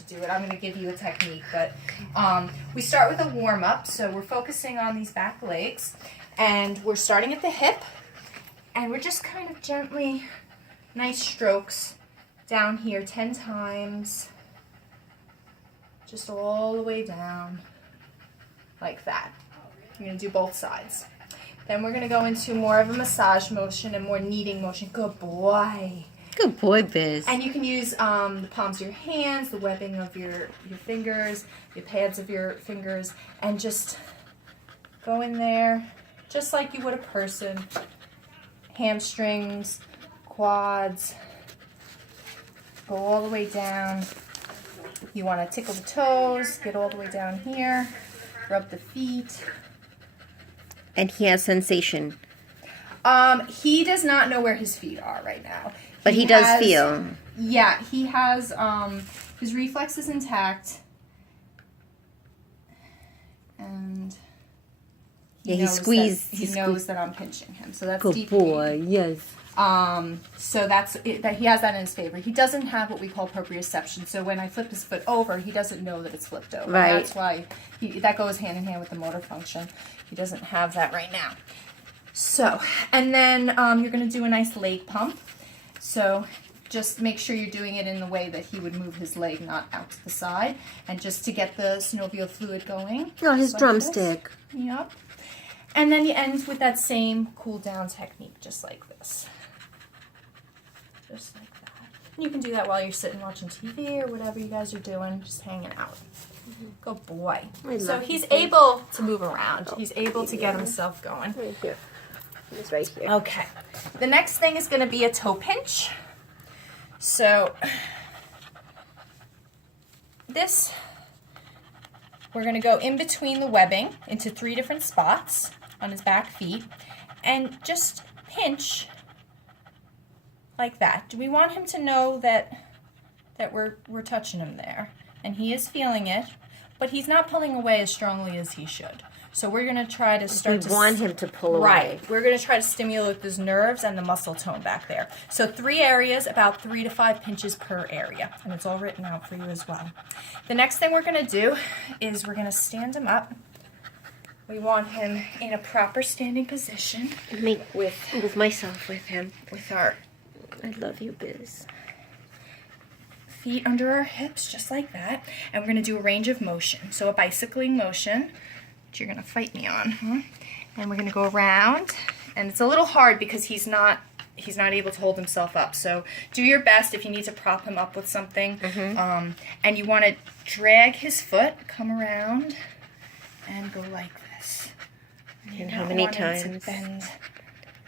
to do it. I'm going to give you a technique, but we start with a warm-up. So we're focusing on these back legs, and we're starting at the hip, and we're just kind of gently, nice strokes down here 10 times, just all the way down, like that. You're going to do both sides. Then we're going to go into more of a massage motion and more kneading motion. Good boy. Good boy, Biz. And you can use the palms of your hands, the webbing of your fingers, the pads of your fingers, and just go in there just like you would a person. Hamstrings, quads, go all the way down. You want to tickle the toes, get all the way down here, rub the feet. And he has sensation. He does not know where his feet are right now. But he does feel. Yeah, he has, his reflex is intact. And he knows that I'm pinching him. So that's good deep boy, yes. So that's it, that he has that in his favor. He doesn't have what we call proprioception. So when I flip his foot over, he doesn't know that it's flipped over. Right. That's why that goes hand in hand with the motor function. He doesn't have that right now. So, and then you're going to do a nice leg pump. So just make sure you're doing it in the way that he would move his leg, not out to the side. And just to get the synovial fluid going. Oh, his like drumstick. This. Yep. And then you end with that same cool down technique, just like this. Just like that. And you can do that while you're sitting watching TV or whatever you guys are doing, just hanging out. Good boy. So he's able to move around. He's able to get himself going. Right here. He's right here. Okay. The next thing is going to be a toe pinch. So this, we're going to go in between the webbing into 3 different spots on his back feet and just pinch like that. Do we want him to know that we're touching him there? And he is feeling it, but he's not pulling away as strongly as he should. So we're going to try to start We want him to pull away. Right. We're going to try to stimulate those nerves and the muscle tone back there. So 3 areas, about 3 to 5 pinches per area. And it's all written out for you as well. The next thing we're going to do is we're going to stand him up. We want him in a proper standing position. Me with myself with him. With our I love you, Biz. feet under our hips, just like that. And we're going to do a range of motion. So a bicycling motion, which you're going to fight me on. Huh? And we're going to go around. And it's a little hard because he's not able to hold himself up. So do your best if you need to prop him up with something. And you want to drag his foot, come around, and go like this. And how many times? To bend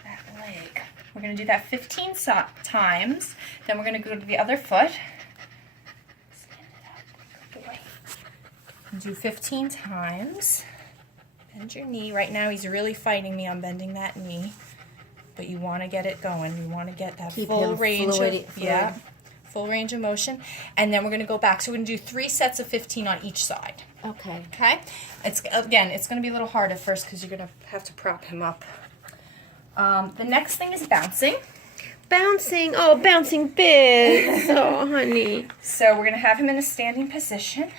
that leg. We're going to do that 15 times. Then we're going to go to the other foot. Stand it up. Good boy. And do 15 times. Bend your knee. Right now he's really fighting me on bending that knee. But you want to get it going. You want to get that full range full range of motion. And then we're going to go back. So we're going to do 3 sets of 15 on each side. Okay. Okay? It's going to be a little hard at first because you're going to have to prop him up. The next thing is bouncing. Bouncing. Oh, bouncing Biz. Oh, honey. So we're going to have him in a standing position.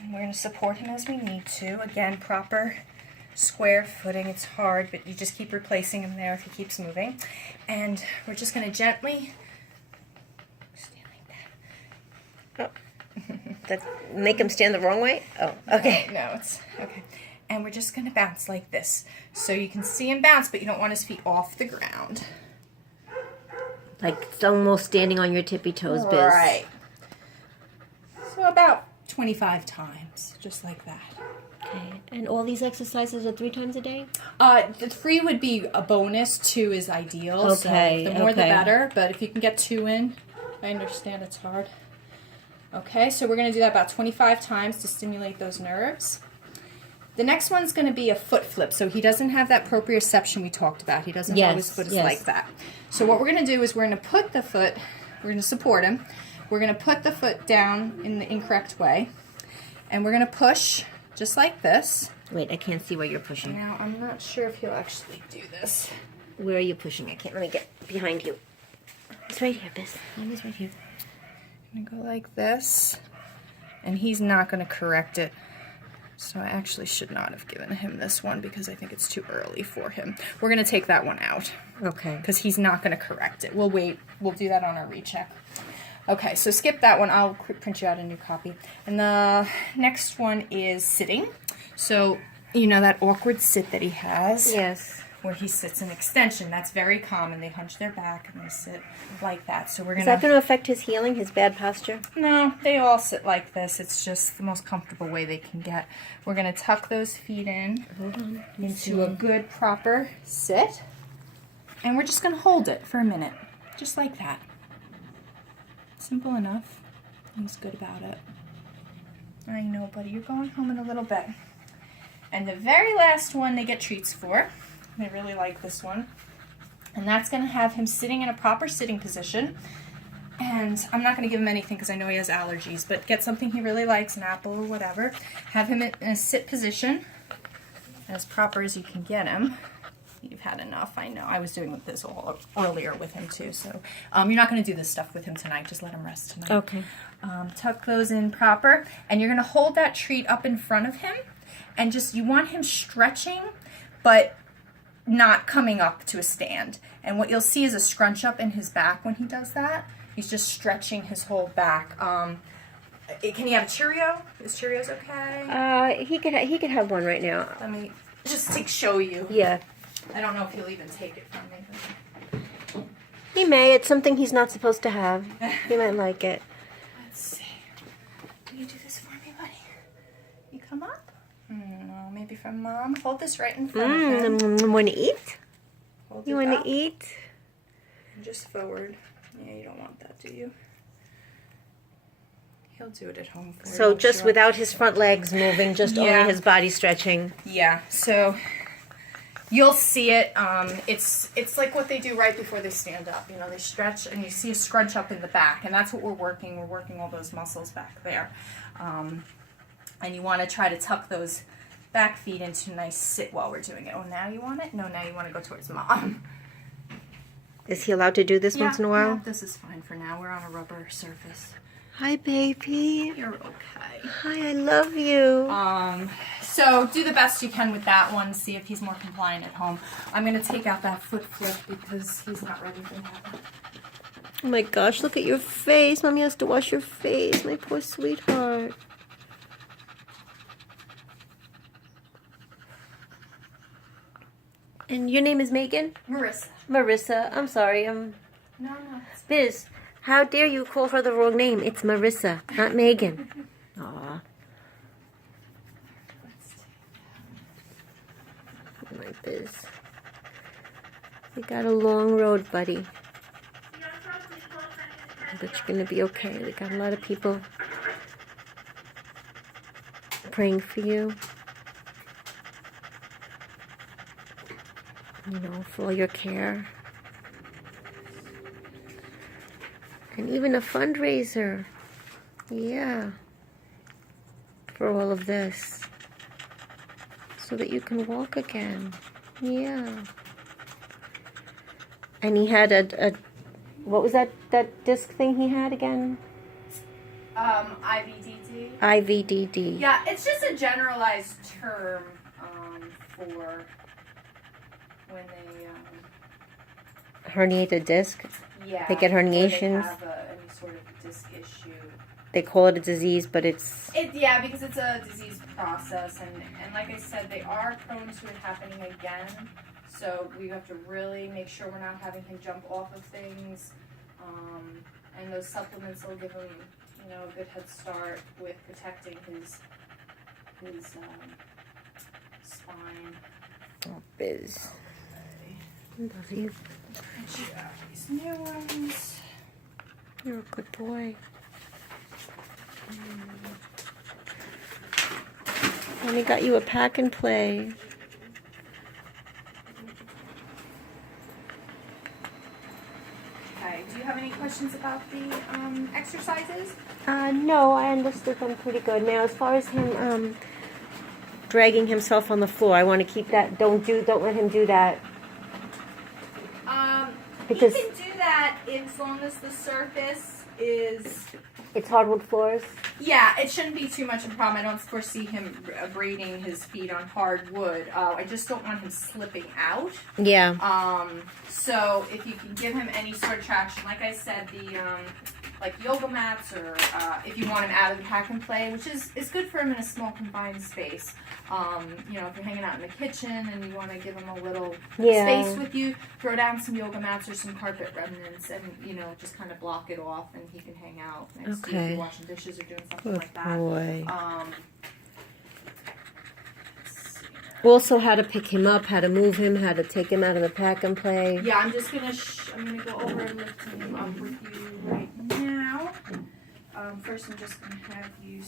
And we're going to support him as we need to. Again, proper square footing. It's hard, but you just keep replacing him there if he keeps moving. And we're just going to gently stand like that. Oh. That make him stand the wrong way? Oh, okay. No, it's okay. And we're just going to bounce like this. So you can see him bounce, but you don't want his feet off the ground. Like it's almost standing on your tippy toes, Biz. Right. So about 25 times, just like that. Okay. And all these exercises are 3 times a day? The 3 would be a bonus. 2 is ideal. Okay. So the more the better. But if you can get 2 in, I understand it's hard. Okay, so we're going to do that about 25 times to stimulate those nerves. The next one's going to be a foot flip. So he doesn't have that proprioception we talked about. He doesn't know his foot is like that. So what we're going to do is we're going to put the foot, we're going to support him. We're going to put the foot down in the incorrect way. And we're going to push just like this. Wait, I can't see where you're pushing. Now, I'm not sure if he'll actually do this. Where are you pushing? I can't. Let me get behind you. It's right here, Biz. Almost right here. I'm gonna go like this, and he's not gonna correct it. So I actually should not have given him this one because I think it's too early for him. We're gonna take that one out. Okay. Because he's not gonna correct it. We'll wait, we'll do that on our recheck. Okay, so skip that one. I'll print you out a new copy. And the next one is sitting. So, you know that awkward sit that he has? Yes. Where he sits in extension. That's very common. They hunch their back and they sit like that. So we're Is that going to affect his healing, his bad posture? No, they all sit like this. It's just the most comfortable way they can get. We're going to tuck those feet in into a good proper sit. And we're just going to hold it for a minute. Just like that. Simple enough. He's good about it. I know, buddy. You're going home in a little bit. And the very last one they get treats for. They really like this one. And that's going to have him sitting in a proper sitting position. And I'm not going to give him anything because I know he has allergies, but get something he really likes, an apple or whatever. Have him in a sit position, as proper as you can get him. You've had enough, I know. I was doing this all earlier with him too, so you're not going to do this stuff with him tonight. Just let him rest tonight. Okay. Tuck those in proper, and you're going to hold that treat up in front of him, and just, you want him stretching, but not coming up to a stand. And what you'll see is a scrunch up in his back when he does that. He's just stretching his whole back. Can he have a Cheerio? Is Cheerios okay? He could have one right now. Let me just show you. Yeah. I don't know if he'll even take it from me. He may. It's something he's not supposed to have. He might like it. Let's see. Will you do this for me, buddy? You come up? No, maybe from Mom. Hold this right in front of him. Want to eat? Hold You it want up to eat? and just forward. Yeah, you don't want that, do you? He'll do it at home for you. So I'm just sure. without his front legs moving, just Yeah. only his body stretching. Yeah, so you'll see it. It's like what they do right before they stand up. You know, they stretch and you see a scrunch up in the back, and that's what we're working. We're working all those muscles back there. And you want to try to tuck those back feet into a nice sit while we're doing it. Oh, now you want it? No, now you want to go towards Mom. Is he allowed to do this once in a while? Yeah, this is fine for now. We're on a rubber surface. Hi, baby. You're okay. Hi, I love you. So do the best you can with that one. See if he's more compliant at home. I'm going to take out that foot flip because he's not ready for that. Oh my gosh, look at your face. Mommy has to wash your face. My poor sweetheart. And your name is Megan? Marissa. Marissa. I'm sorry. No. Biz, how dare you call her the wrong name? It's Marissa, not Megan. Aw. My Biz. We got a long road, buddy. But you're going to be okay. We got a lot of people praying for you. You know, for all your care. And even a fundraiser. Yeah. For all of this. So that you can walk again. Yeah. And he had a what was that disc thing he had again? IVDD. IVDD. Yeah, it's just a generalized term for when they Herniated disc. yeah, They get or herniations. They have any sort of disc issue. They call it a disease, but it's Yeah, because it's a disease process, and like I said, they are prone to it happening again. So we have to really make sure we're not having him jump off of things, and those supplements will give him, you know, a good head start with protecting his spine. oh, Biz. Love you. These new ones. You're a good boy. Mommy got you a pack and play. Okay. Do you have any questions about the exercises? No, I understood them pretty good. Now, as far as him dragging himself on the floor, I want to keep that. Don't let him do that. He Because can do that as long as the surface is It's hardwood floors? Yeah, it shouldn't be too much of a problem. I don't foresee him abrading his feet on hardwood. I just don't want him slipping out. Yeah. So if you can give him any sort of traction, like I said, the like yoga mats, or if you want him out of the pack and play, which is good for him in a small confined space. You know, if you're hanging out in the kitchen and you want to give him a little space with you, throw down some yoga mats or some carpet remnants, and you know, just kind of block it off, and he can hang out next to you if you're washing dishes or doing something like that. Boy. Also, how to pick him up, how to move him, how to take him out of the pack and play. Yeah, I'm just gonna I'm gonna go over and lift him up with you right now. First, I'm just gonna have you